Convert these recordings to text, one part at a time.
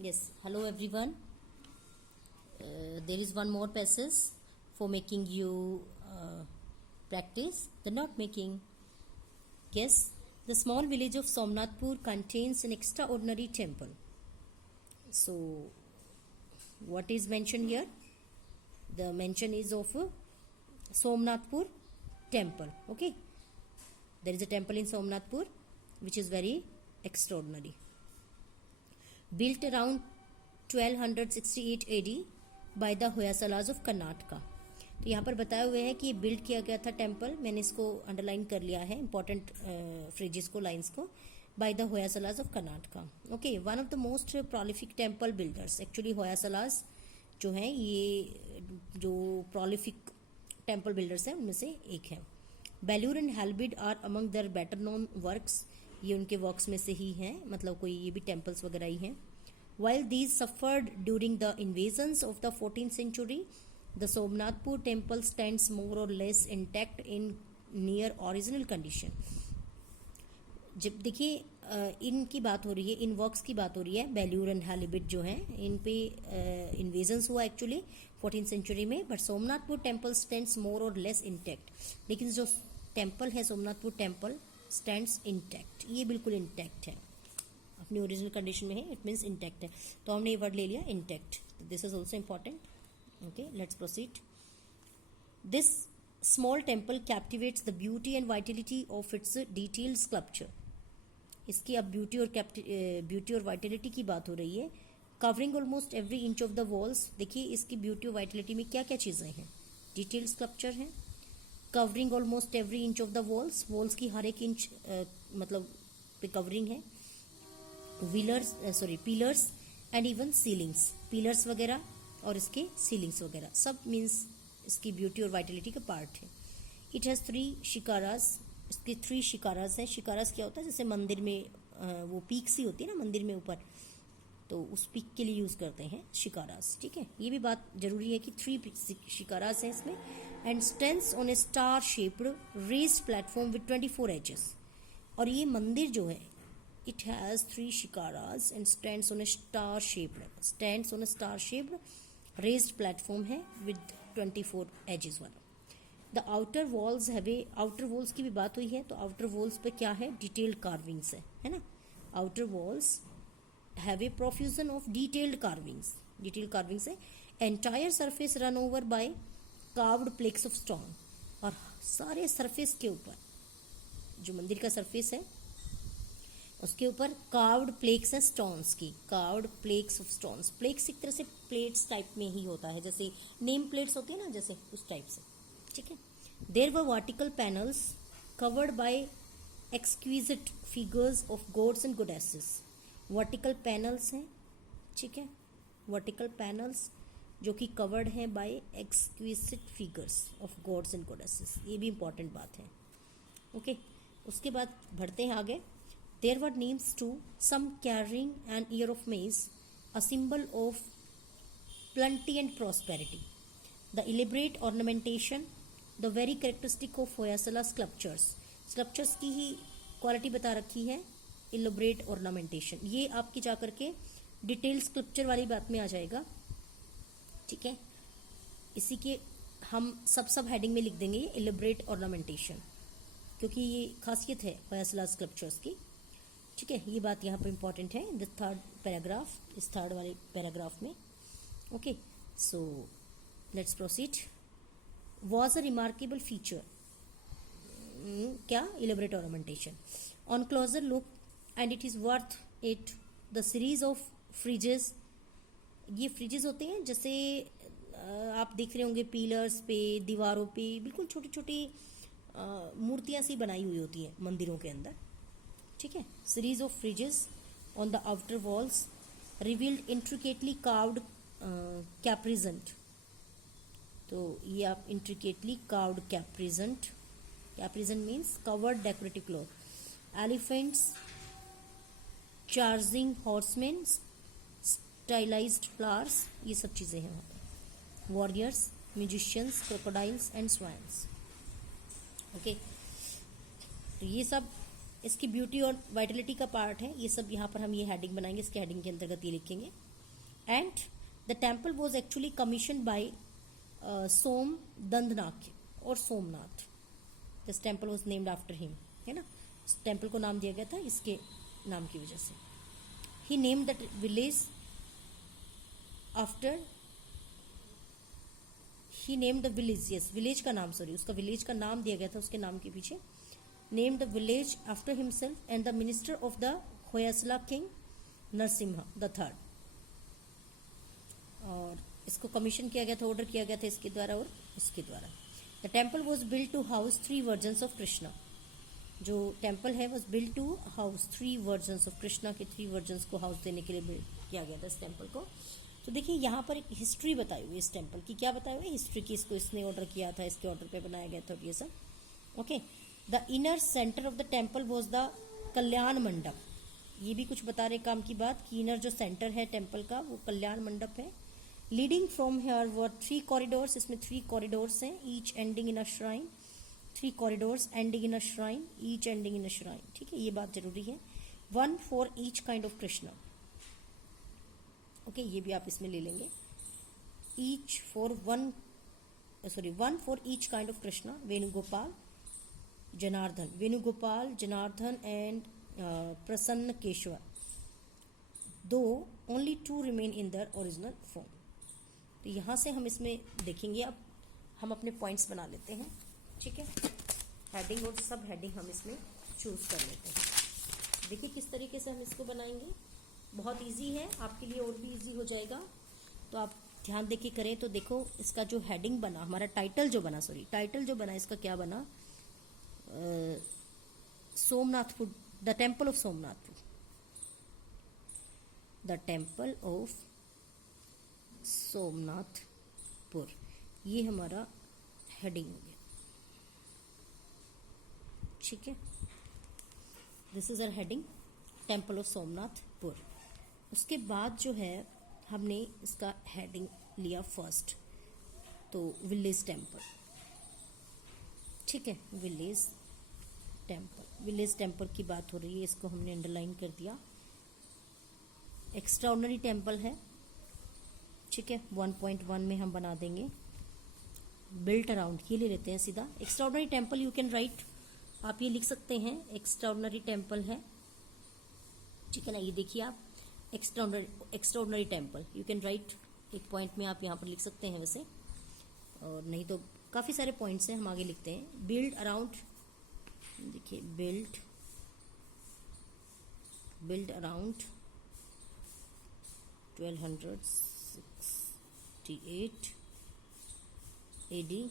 Yes, hello everyone. There is one more passage for making you practice the knot making. Yes, the small village of Somnathpur contains an extraordinary temple. So, what is mentioned here? The mention is of Somnathpur temple. Okay, there is a temple in Somnathpur which is very extraordinary. Built around 1268 AD by the Hoysalas of Karnataka. तो यहाँ पर बताया हुए है कि ये build किया गया था टेम्पल, मैंने इसको अंडरलाइन कर लिया है इंपॉर्टेंट फ्रेजेस को, लाइंस को, by the Hoysalas of Karnataka. Okay, one of the most prolific temple builders, actually Hoysalas जो हैं ये जो प्रोलिफिक टेम्पल बिल्डर्स हैं उनमें से एक है। Belur and Halebid are among the better known works, ये उनके वर्क्स में से ही हैं, मतलब कोई ये भी टेम्पल्स वगैरह ही हैं। While these suffered during the invasions of the 14th century, the Somnathpur temple stands more or less intact in near original condition. जब देखिए इनकी बात हो रही है, इन वर्क्स की बात हो रही है, बेलूर एंड हेलिबिट जो हैं इन पे इन्वेजन्स हुआ एक्चुअली 14th सेंचुरी में, बट सोमनाथपुर टेम्पल स्टैंड्स मोर और लेस इंटैक्ट। लेकिन जो टेम्पल है सोमनाथपुर टेम्पल स्टैंड्स इंटैक्ट, ये बिल्कुल इंटैक्ट है, अपनी ओरिजिनल कंडीशन में है, इट मीन्स इंटैक्ट है। तो हमने ये वर्ड ले लिया intact, this is also important. Okay, let's proceed. This small temple कैप्टिवेट्स the beauty and vitality of its detailed sculpture. इसकी अब ब्यूटी और वाइटिलिटी की बात हो रही है। Covering almost every inch of the walls, देखिए इसकी ब्यूटी और वाइटिलिटी में क्या क्या चीज़ें हैं, डिटेल्ड स्कल्पचर है, covering almost every inch of the walls, walls की हर एक इंच मतलब पे कवरिंग है, pillars and even ceilings, pillars वगैरह और इसके सीलिंग्स वगैरह सब मीन्स इसकी ब्यूटी और वाइटिलिटी का पार्ट है। इट हैज़ 3 शिकारास, इसके 3 शिकारास हैं। शिकारास क्या होता है, जैसे मंदिर में वो पीक सी होती है ना मंदिर में ऊपर, तो उस पीक के लिए यूज़ करते हैं शिकारास। ठीक है, ये भी बात जरूरी है कि 3 शिकारास हैं इसमें। And stands on a star shaped raised platform with 24 edges. और ये मंदिर जो है it has 3 shikaras and stands on a star shaped raised platform है with 24 edges वाला। the outer walls have a, outer walls की भी बात हुई है, तो outer walls पे क्या है, detailed carvings है ना। outer walls have a profusion of detailed carvings है। entire surface run over by carved plaques of stone, और सारे surface के ऊपर जो मंदिर का surface है उसके ऊपर कार्व्ड प्लेक्स है स्टोन्स की, carved plaques of stones. Plaques एक तरह से प्लेट्स टाइप में ही होता है, जैसे नेम प्लेट्स होती है ना, जैसे उस टाइप से। ठीक है, there were vertical panels covered by exquisite figures of gods and goddesses. Vertical panels हैं, ठीक है, वर्टिकल पैनल्स जो कि कवर्ड हैं by exquisite figures of gods and goddesses, ये भी इंपॉर्टेंट बात है। ओके, उसके बाद बढ़ते हैं आगे। There were names too, some carrying an ear of maize, a symbol of plenty and prosperity. The elaborate ornamentation, the very characteristic of Hoysala sculptures. Sculptures की ही क्वालिटी बता रखी है, elaborate ornamentation। ये आपकी जाकर के डिटेल स्कल्पचर वाली बात में आ जाएगा। ठीक है, इसी के हम सब हेडिंग में लिख देंगे ये elaborate ornamentation, क्योंकि ये खासियत है Hoysala sculptures की। ठीक है, ये बात यहाँ पर इंपॉर्टेंट है, द थर्ड पैराग्राफ, इस थर्ड वाले पैराग्राफ में। Okay, so let's proceed. Was a remarkable feature, क्या, elaborate ornamentation. On closer look and it is worth it, the series of friezes, ये फ्रिजेस होते हैं जैसे आप देख रहे होंगे पिलर्स पे, दीवारों पे बिल्कुल छोटी छोटी मूर्तियाँ सी बनाई हुई होती हैं मंदिरों के अंदर। ठीक है, series of friezes on the outer walls revealed intricately carved caparisoned. तो ये आप intricately carved caparisoned means covered decorative cloth, elephants, charging horseman, stylised flowers, ये सब चीज़ें हैं वहाँ पर। Warriors, musicians, crocodiles and swans. Okay, तो ये सब इसकी ब्यूटी और वाइटलिटी का पार्ट है। ये सब यहाँ पर हम ये हेडिंग बनाएंगे, इसके हेडिंग के अंतर्गत ये लिखेंगे। and the temple was actually commissioned by सोमदंदनाथ और Somnath. This temple was named after him, है ना. इस टेम्पल को नाम दिया गया था इसके नाम की वजह से. He named that village after, he named the village, yes village का नाम, सॉरी उसका विलेज का नाम दिया गया था उसके नाम के पीछे. Named the village after himself and the minister of the Hoysala king Narasimha the third. और इसको कमीशन किया गया था, ऑर्डर किया गया था इसके द्वारा और इसके द्वारा. The temple was build to house 3 versions of Krishna. जो टेम्पल है was build to house 3 versions of Krishna के 3 वर्जन्स को हाउस देने के लिए बिल्ड किया गया था इस टेम्पल को. तो देखिए यहाँ पर एक हिस्ट्री बताई हुई इस टेम्पल की. क्या बताई हुई हिस्ट्री की, इसको इसने ऑर्डर किया था, इसके ऑर्डर पे बनाया गया था ये सब. Okay. The inner centre of the temple was the Kalyana Mandapa. ये भी कुछ बता रहे काम की बात कि इनर जो सेंटर है टेम्पल का वो कल्याण मंडप है. Leading from here were 3 corridors. इसमें 3 कॉरिडोर्स हैं, each ending in a shrine. 3 corridors ending in a shrine, each ending in a shrine. ठीक है, ये बात जरूरी है. 1 for each kind of Krishna. Okay, ये भी आप इसमें ले लेंगे. Each for 1 for each kind of Krishna. Venugopal, Janardan, Venugopal, Janardan and प्रसन्न केशव. दो only 2 remain in there original form. तो यहाँ से हम इसमें देखेंगे. अब हम अपने पॉइंट्स बना लेते हैं. ठीक है, हेडिंग और सब हेडिंग हम इसमें चूज कर लेते हैं. देखिए किस तरीके से हम इसको बनाएंगे. बहुत इजी है, आपके लिए और भी इजी हो जाएगा. तो आप ध्यान दे के करें. तो देखो इसका जो हेडिंग बना, हमारा टाइटल जो बना इसका क्या बना, Somnathpur, the temple of Somnathpur. The temple of Somnathpur, ये हमारा हेडिंग हो गया. ठीक है, this is our heading, temple of Somnathpur. उसके बाद जो है हमने इसका हेडिंग लिया फर्स्ट, तो विलेज टेम्पल. ठीक है, विलेज टेम्पल की बात हो रही है, इसको हमने अंडरलाइन कर दिया. एक्स्ट्राऑर्डिनरी टेम्पल है. ठीक है, 1.1 में हम बना देंगे. बिल्ट अराउंड, ये ले लेते हैं सीधा. Extraordinary temple you can write, आप ये लिख सकते हैं एक्स्ट्राऑर्डिनरी टेम्पल है. ठीक है ना, ये देखिए आप extraordinary temple you can write. एक पॉइंट में आप यहाँ पर लिख सकते हैं वैसे, और नहीं तो काफ़ी सारे पॉइंट्स हैं, हम आगे लिखते हैं. बिल्ड अराउंड, देखिए बिल्ड अराउंड 1268 AD.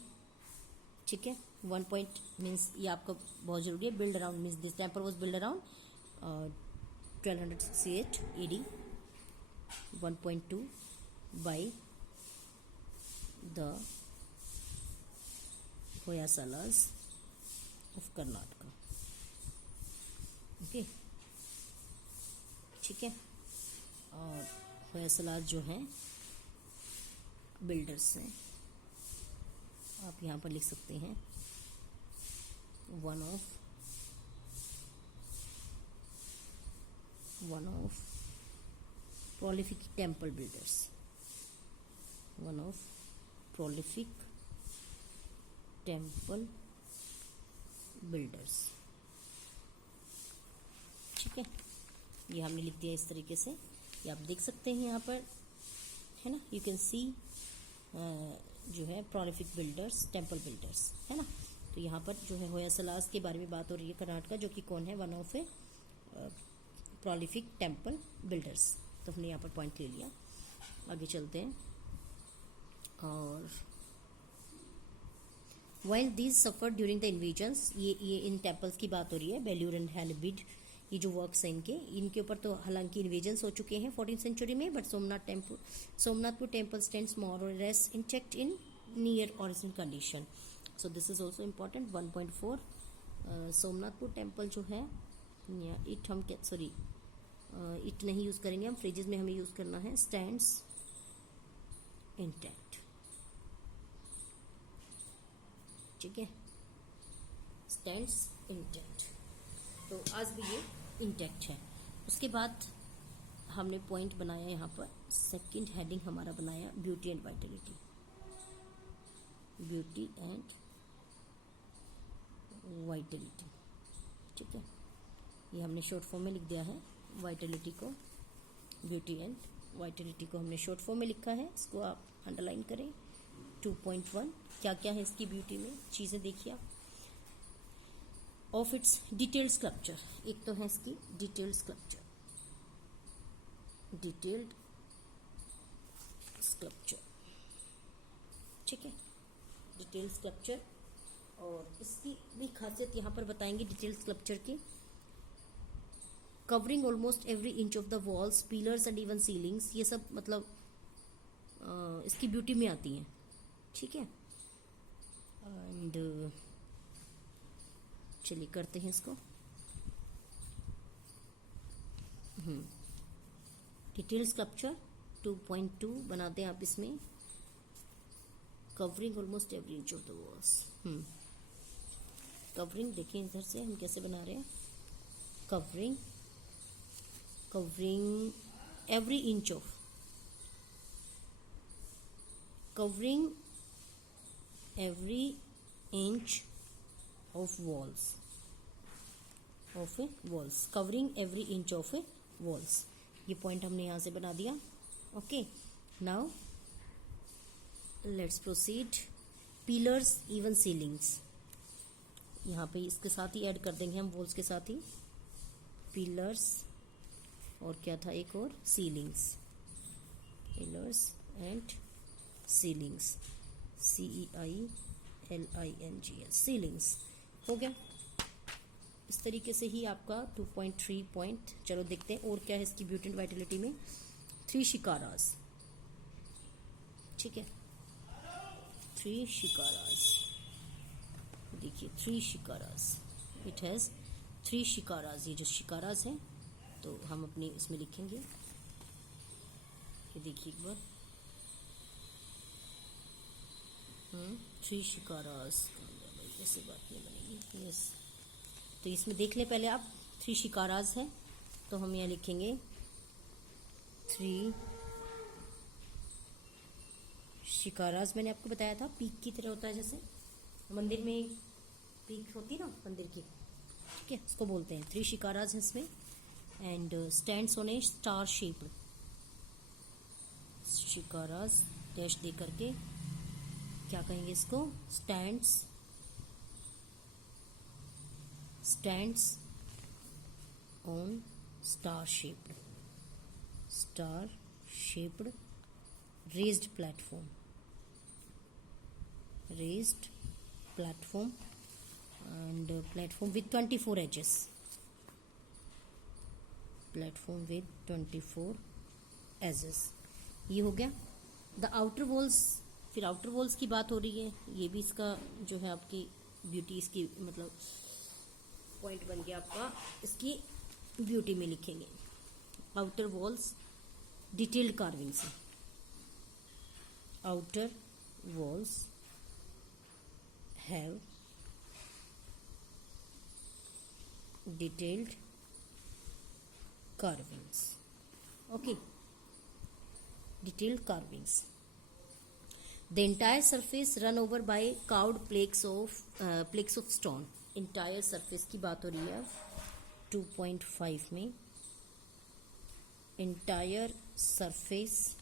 ठीक है, 1 पॉइंट मीन्स ये आपका बहुत जरूरी है. Build around means this temple was build around 1268 AD. 1.2 by the Hoysalas of Karnataka. Okay, ठीक है. और होयसलास जो हैं बिल्डर्स हैं, आप यहाँ पर लिख सकते हैं one of prolific temple builders. One of prolific temple builders. ठीक है, ये हमने लिख दिया इस तरीके से. ये आप देख सकते हैं यहाँ पर, है ना. यू कैन सी जो है prolific builders, temple builders, है ना. तो यहाँ पर जो है होयसलास के बारे में बात हो रही है कर्नाटका, जो कि कौन है, one of A prolific temple builders. तो हमने यहाँ पर पॉइंट ले लिया. आगे चलते हैं. और while these suffered during the invasions, ये इन टेम्पल्स की बात हो रही है. बेल्यूर एंड हैलबिड, ये जो वर्क्स हैं इनके ऊपर तो हालांकि इन्वेजन्स हो चुके हैं 14th सेंचुरी में, बट सोमनाथपुर टेम्पल स्टैंड्स मोर और less intact in near original condition. So this is also important. 1.4 Somnathpur temple जो है, इट हम सॉरी इट नहीं यूज़ करेंगे हम, फ्रिजेज में हमें यूज़ करना है स्टैंड्स इंटैक्ट. ठीक है, स्टैंड्स इंटैक्ट, तो आज भी ये इंटैक्ट है. उसके बाद हमने पॉइंट बनाया यहाँ पर, सेकंड हेडिंग हमारा बनाया beauty and Vitality, beauty and Vitality. ठीक है, ये हमने शॉर्ट फॉर्म में लिख दिया है। वाइटलिटी को, ब्यूटी एंड वाइटलिटी को हमने शॉर्ट फॉर्म में लिखा है, इसको आप अंडरलाइन करें। 2.1 क्या क्या है इसकी ब्यूटी में चीज़ें देखिए आप। ऑफ इट्स डिटेल्ड स्कल्पचर, एक तो है इसकी डिटेल्ड स्कल्पचर, डिटेल्ड स्कल्पचर। ठीक है, डिटेल्ड स्कल्पचर। और इसकी भी खासियत यहाँ पर बताएंगे डिटेल्ड स्कल्पचर की। Covering almost every inch of the walls, pillars and even ceilings, ये सब मतलब इसकी ब्यूटी में आती हैं। ठीक है, एंड चलिए करते हैं इसको। डिटेल स्कल्पचर 2.2 बनाते हैं आप इसमें। Covering almost every inch of the walls, covering देखिए इधर से हम कैसे बना रहे हैं। Covering every inch of, covering every inch of walls, of A walls, covering every inch of A walls. ये पॉइंट हमने यहाँ से बना दिया। Okay, now let's proceed. Pillars even ceilings, यहाँ पे इसके साथ ही ऐड कर देंगे हम, वॉल्स के साथ ही। पिलर्स और क्या था एक और, ceilings, pillars and ceilings, CEILINGS, ceilings हो गया। इस तरीके से ही आपका 2.3 पॉइंट। चलो देखते हैं और क्या है इसकी ब्यूटी एंड वाइटलिटी में। 3 शिकारास, ठीक है, 3 शिकारास, देखिए 3 शिकारास, इट हैज़ 3 शिकारास। ये जो शिकारास हैं तो हम अपने इसमें लिखेंगे, ये देखिए एक बार, 3 शिकारास, ऐसी बात नहीं बनेगी। यस, तो इसमें देख ले पहले आप, 3 शिकारास है तो हम यहाँ लिखेंगे 3 शिकारास। मैंने आपको बताया था पीक की तरह होता है, जैसे मंदिर में पीक होती है ना मंदिर की, ठीक है, उसको बोलते हैं। 3 शिकारास है इसमें। And stands on a star shaped, shikharas dash they करके क्या कहेंगे इसको, stands on star shaped raised platform and platform with 24 edges, platform with 24 edges। ये हो गया। द आउटर वॉल्स, फिर आउटर वॉल्स की बात हो रही है, ये भी इसका जो है आपकी ब्यूटी, इसकी मतलब पॉइंट बन गया आपका, इसकी ब्यूटी में लिखेंगे। आउटर वॉल्स डिटेल्ड कार्विंग से, outer walls have detailed carvings, okay, detailed carvings। The entire surface run over by carved plaques of stone। entire surface की बात हो रही है 2.5 में। entire surface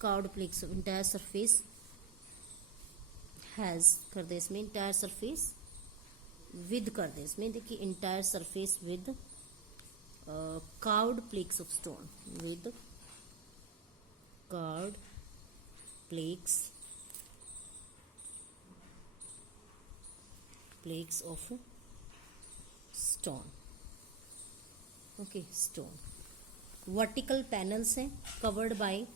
carved plaques of, entire surface has कर दे इसमें, entire surface with कर दे इसमें, देखिए entire surface with carved plaques of stone, with carved plaques of stone, okay, stone. Vertical panels हैं covered by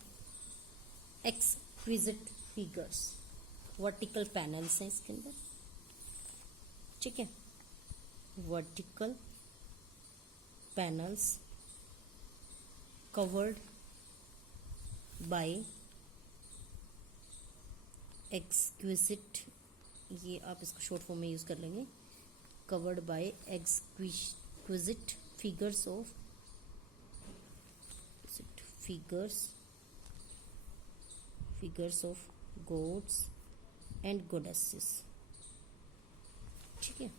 exquisite figures, vertical panels हैं इसके अंदर, ठीक है, vertical panels covered by exquisite, ये आप इसको शॉर्ट फॉर्म में यूज कर लेंगे, covered by exquisite figures of gods and goddesses. ठीक है,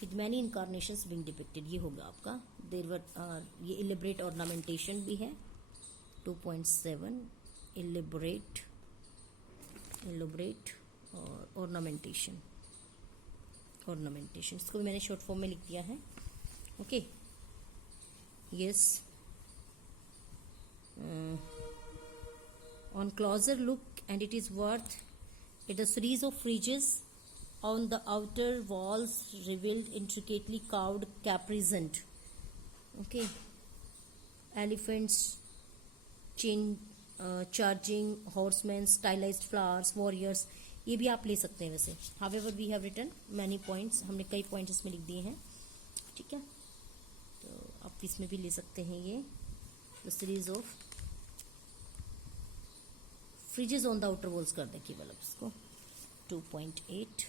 with many incarnations being depicted, ये होगा आपका. There were ये elaborate ornamentation भी है. 2.7 elaborate और ornamentation. इसको भी मैंने शॉर्ट फॉर्म में लिख दिया है. Okay, yes. On closer look, and it is worth it, a series of friezes on the outer walls revealed intricately carved caparisons. Okay, elephants charging horsemen, stylized flowers, warriors. ये भी आप ले सकते हैं वैसे. However, we have written many points. हमने कई points इसमें लिख दिए हैं. ठीक है, तो आप इसमें भी ले सकते हैं. ये the series of friezes on the outer walls कर दें केवल अब इसको. 2.8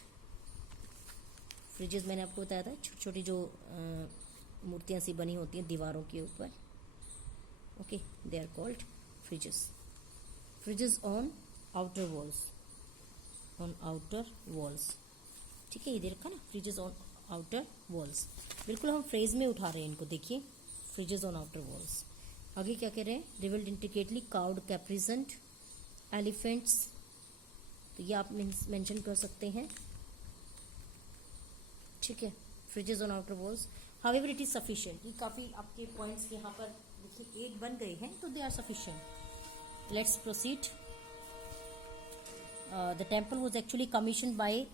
फ्रिजेस मैंने आपको बताया था, छोटी छोटी जो मूर्तियाँ सी बनी होती हैं दीवारों के ऊपर. Okay, they are called friezes on outer walls. ठीक है, ये दे रखा ना, फ्रिजेस ऑन आउटर वॉल्स. बिल्कुल हम फ्रेज में उठा रहे हैं इनको. देखिए, फ्रिजेस ऑन आउटर वॉल्स. आगे क्या कह रहे हैं? Revealed intricately carved caparisoned elephants. तो ये आप मेंशन कर सकते हैं. ठीक है, friezes on outer walls. However it is sufficient. ये काफ़ी आपके पॉइंट्स यहाँ पर देखिए 8 बन गए हैं, तो they are sufficient. Let's proceed. The temple was actually commissioned by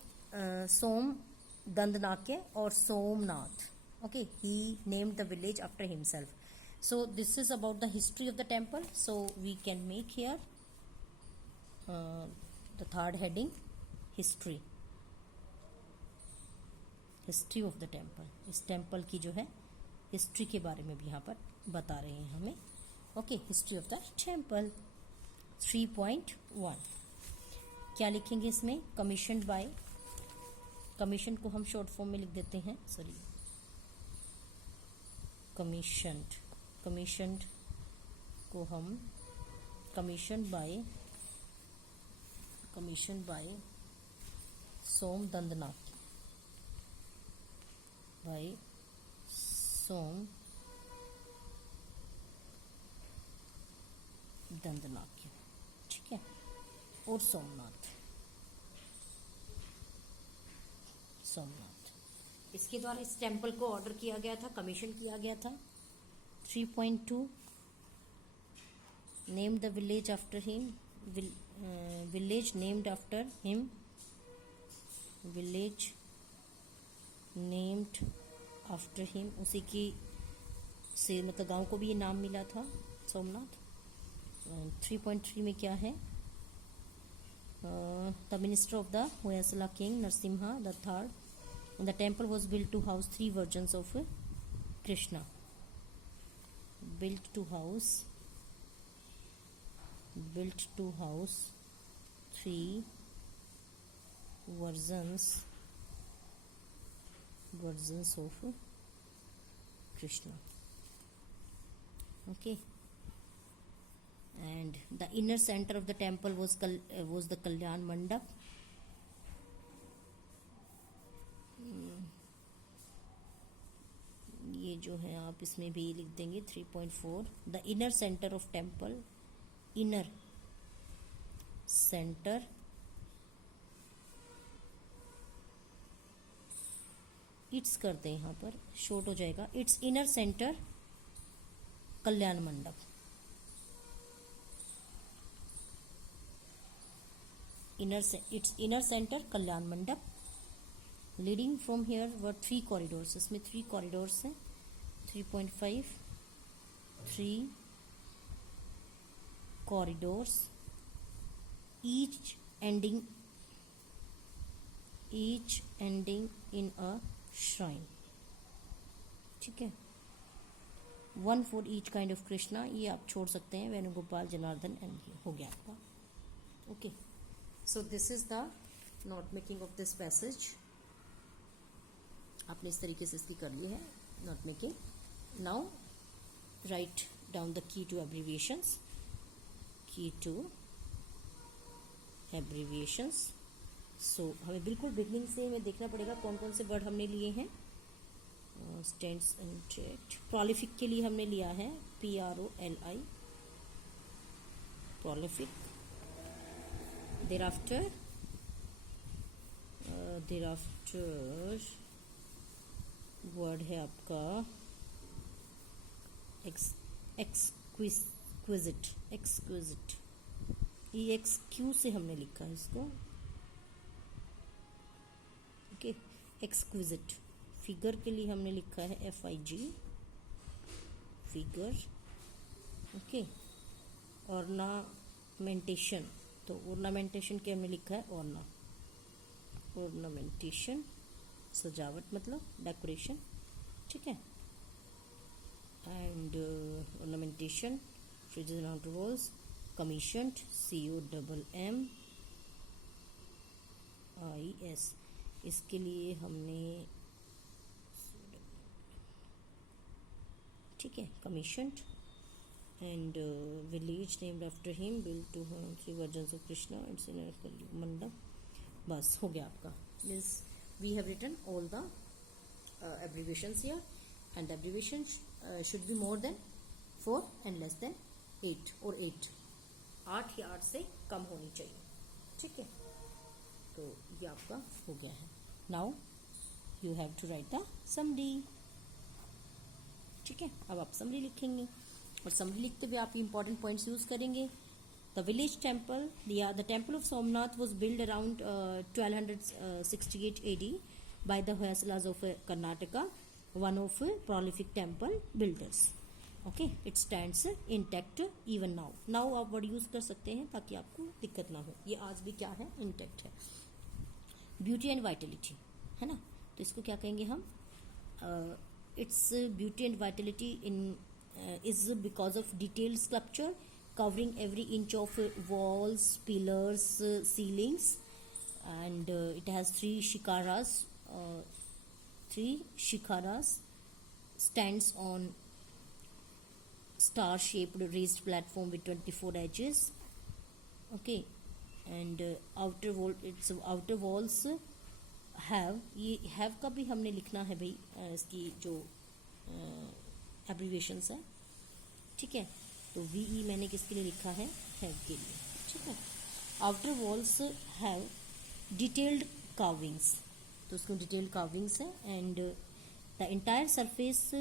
Som Dandnakya or Somnath. Okay, he named the village after himself. So this is about the history of the temple. So we can make here the third heading, history of the temple. इस temple की जो है history के बारे में भी यहाँ पर बता रहे हैं हमें. Okay, history of the temple. 3.1 क्या लिखेंगे इसमें? Commissioned bye. कमीशन को हम शॉर्ट फॉर्म में लिख देते हैं. सॉरी, कमीशन्ड को हम कमीशन बाय सोम दंदनाक्य. बाय सोम दंदनाक्य. ठीक है, और सोमनाथ. इसके द्वारा इस टेम्पल को ऑर्डर किया गया था, कमीशन किया गया था. 3.2 name the village after him. Village named after him. Village named after him, उसी की से मतलब गांव को भी ये नाम मिला था, सोमनाथ. 3.3 में क्या है? The minister of the Hoysala king Narsimha III. The temple was built to house 3 versions of Krishna. Built to house 3 versions of Krishna. Okay. And the inner center of the temple was the Kalyan Mandap. ये जो है आप इसमें भी लिख देंगे. 3.4 the inner center of temple. inner center it's करते हैं, यहाँ पर शॉर्ट हो जाएगा. इट्स इनर सेंटर कल्याण मंडप. its inner center कल्याण मंडप. Leading from here were 3 corridors. इसमें 3 कॉरिडोर्स हैं. 3.5 3 corridors, each ending in a shrine. ठीक है, 1 for each kind of Krishna. ये आप छोड़ सकते हैं. वेणुगोपाल, जनार्दन एंड हो गया आपका. Okay, so this is the note making of this passage. आपने इस तरीके से इसकी कर ली है note making. Now write down the key to abbreviations. Key to abbreviations. So हमें बिल्कुल बिगनिंग से हमें देखना पड़ेगा कौन कौन से वर्ड हमने लिए हैं. स्टैंड्स एंड चेट. प्रोलिफिक के लिए हमने लिया है PROLI, प्रोलिफिक. thereafter वर्ड है आपका एक्सक्विजिट. एक्सक्विजिट EXQ से हमने लिखा है इसको. Okay, exquisite. फिगर के लिए हमने लिखा है FIG, फिगर. Okay, ornamentation. तो ऑर्नामेंटेशन के हमने लिखा है ऑर्नामेंटेशन, सजावट मतलब डेकोरेशन. ठीक है. And ornamentation, friezes and outer walls. Commissioned, COMMIS. इसके लिए हमने, ठीक है, commissioned. And village named after him, build to 3 versions of Krishna and सिनेमा मंडप. बस हो गया आपका. Means we have written all the abbreviations here, and the abbreviations should be more than 4 and less than 8 or 8. 8 या 8 से कम होनी चाहिए. ठीक है, तो ये आपका हो गया है. Now you have to write the summary. ठीक है, अब आप समरी लिखेंगे और समरी लिखते हुए आप इंपॉर्टेंट पॉइंट्स यूज करेंगे. The village temple, the temple of Somnath was build around 1268 AD by the Hoysalas of Karnataka, one of prolific temple builders. Okay, it stands intact even now. Now आप word use कर सकते हैं ताकि आपको दिक्कत ना हो. ये आज भी क्या है, इंटैक्ट है. ब्यूटी एंड वाइटलिटी है ना, तो इसको क्या कहेंगे हम. Its beauty and Vitality in is because of detailed sculpture covering every inch of walls, pillars, ceilings, and it has 3 shikaras, stands on star shaped raised platform with 24 edges. Okay, and outer walls have, ये have का भी हमने लिखना है भाई, इसकी जो abbreviations है. ठीक है, तो VE मैंने किसके लिए लिखा है, हैव के लिए. ठीक है. Outer walls have detailed carvings, तो उसको डिटेल्ड कार्विंग्स है. And the entire surface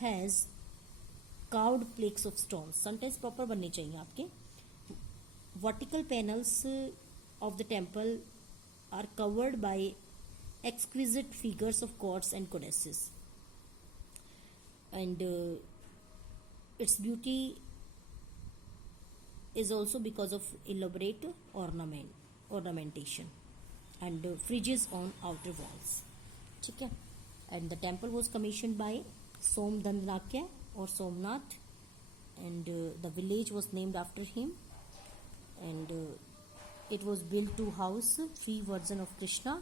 has carved plaques of stone. Sometimes proper बनने चाहिए आपके. Vertical panels of the temple are covered by exquisite figures of gods and goddesses. And its beauty is also because of elaborate ornamentation and fridges on outer walls. ठीक है. And the temple was commissioned by Somdandnakya or Somnath, and the village was named after him, and it was built to house 3 versions of Krishna.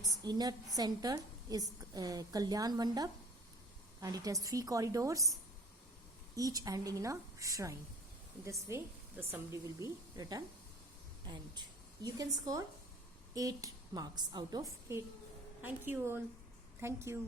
Its inner center is Kalyan Mandap, and it has 3 corridors, each ending in a shrine. In this way the summary will be written, and you can score 8 marks out of 8. Thank you all. Thank you.